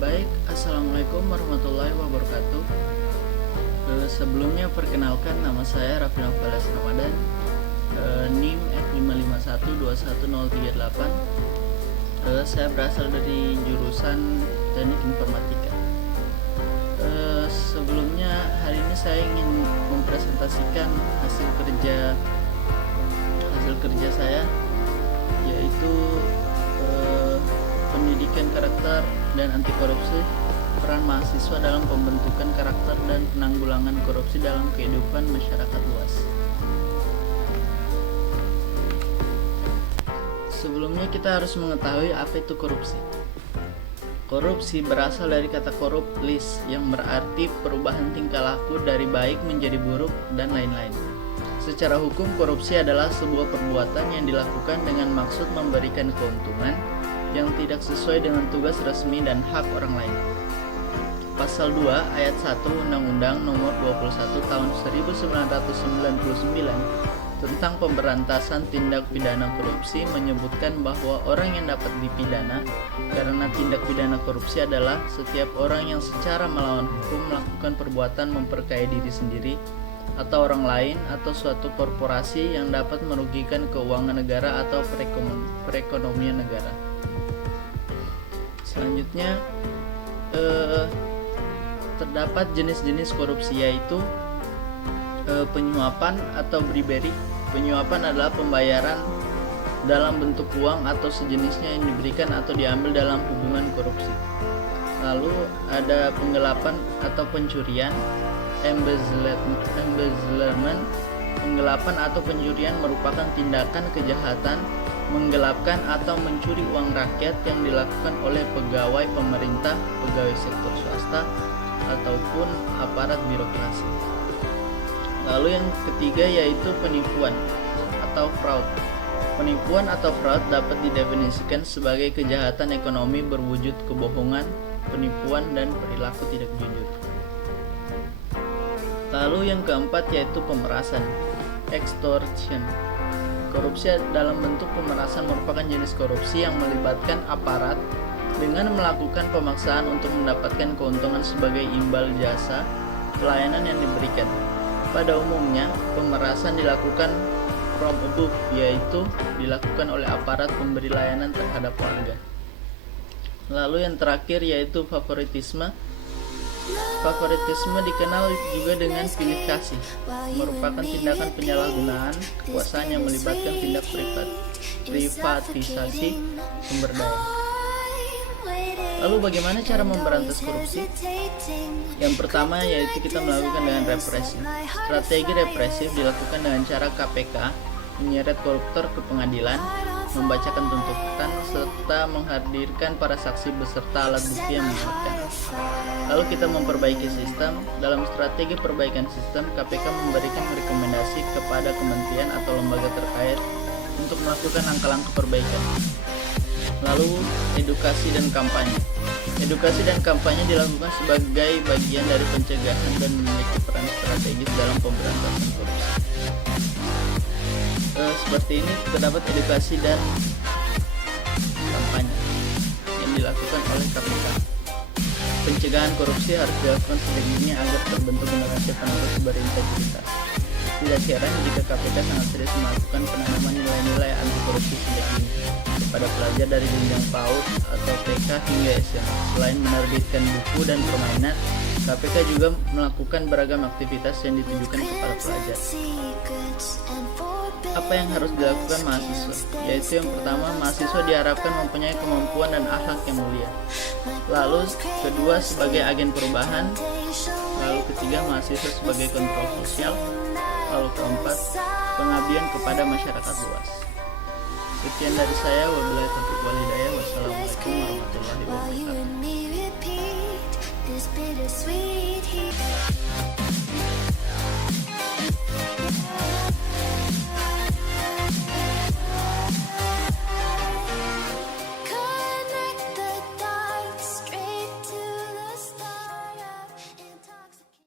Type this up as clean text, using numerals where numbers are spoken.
Baik, Assalamualaikum warahmatullahi wabarakatuh. Sebelumnya perkenalkan, nama saya Raffi Novales Ramadan, NIM F551211038. Saya berasal dari jurusan Teknik Informatika. Sebelumnya hari ini saya ingin mempresentasikan hasil kerja saya, yaitu pendidikan karakter dan anti korupsi, peran mahasiswa dalam pembentukan karakter dan penanggulangan korupsi dalam kehidupan masyarakat luas. Sebelumnya kita harus mengetahui apa itu korupsi. Korupsi berasal dari kata corruptlis yang berarti perubahan tingkah laku dari baik menjadi buruk dan lain-lain. Secara hukum, korupsi adalah sebuah perbuatan yang dilakukan dengan maksud memberikan keuntungan yang tidak sesuai dengan tugas resmi dan hak orang lain. Pasal 2 ayat 1 Undang-Undang Nomor 21 Tahun 1999 tentang pemberantasan tindak pidana korupsi menyebutkan bahwa orang yang dapat dipidana karena tindak pidana korupsi adalah setiap orang yang secara melawan hukum melakukan perbuatan memperkaya diri sendiri atau orang lain atau suatu korporasi yang dapat merugikan keuangan negara atau perekonomian negara. Selanjutnya terdapat jenis-jenis korupsi, yaitu penyuapan atau bribery. Penyuapan adalah pembayaran dalam bentuk uang atau sejenisnya yang diberikan atau diambil dalam hubungan korupsi. Lalu ada penggelapan atau pencurian, embezzlement. Penggelapan atau pencurian merupakan tindakan kejahatan menggelapkan atau mencuri uang rakyat yang dilakukan oleh pegawai pemerintah, pegawai sektor swasta, ataupun aparat birokrasi. Lalu yang ketiga yaitu penipuan atau fraud. Penipuan atau fraud dapat didefinisikan sebagai kejahatan ekonomi berwujud kebohongan, penipuan, dan perilaku tidak jujur. Lalu yang keempat yaitu pemerasan, extortion. Korupsi dalam bentuk pemerasan merupakan jenis korupsi yang melibatkan aparat dengan melakukan pemaksaan untuk mendapatkan keuntungan sebagai imbal jasa pelayanan yang diberikan. Pada umumnya, pemerasan dilakukan from above, yaitu dilakukan oleh aparat pemberi layanan terhadap warga. Lalu yang terakhir yaitu favoritisme. Favoritisme dikenal juga dengan pilih kasih, merupakan tindakan penyalahgunaan kekuasaan yang melibatkan tindak privatisasi sumber daya. Lalu bagaimana cara memberantas korupsi? Yang pertama yaitu kita melakukan dengan represif. Strategi represif dilakukan dengan cara KPK menyeret koruptor ke pengadilan, membacakan tuntutan, serta menghadirkan para saksi beserta alat bukti yang menguatkan. Lalu kita memperbaiki sistem. Dalam strategi perbaikan sistem, KPK memberikan rekomendasi kepada kementerian atau lembaga terkait untuk melakukan langkah-langkah perbaikan. Lalu edukasi dan kampanye. Edukasi dan kampanye dilakukan sebagai bagian dari pencegahan dan memiliki peran strategis dalam pemberantasan korupsi. Seperti ini terdapat edukasi dan kampanye yang dilakukan oleh KPK. Pencegahan korupsi harus dilakukan sejak dini agar terbentuk generasi penerus berintegritas. Tidak heran jika KPK sangat serius melakukan penanaman nilai-nilai anti korupsi sejak dini kepada pelajar dari jenjang PAUD atau TK hingga SMA. Selain menerbitkan buku dan permainan, KPK juga melakukan beragam aktivitas yang ditujukan kepada pelajar. Apa yang harus dilakukan mahasiswa? Yaitu yang pertama, mahasiswa diharapkan mempunyai kemampuan dan akhlak yang mulia. Lalu kedua, sebagai agen perubahan. Lalu ketiga, mahasiswa sebagai kontrol sosial. Lalu keempat, pengabdian kepada masyarakat luas. Sekian dari saya, wabillahi taufiq wal hidayah. Wassalamualaikum warahmatullahi wabarakatuh.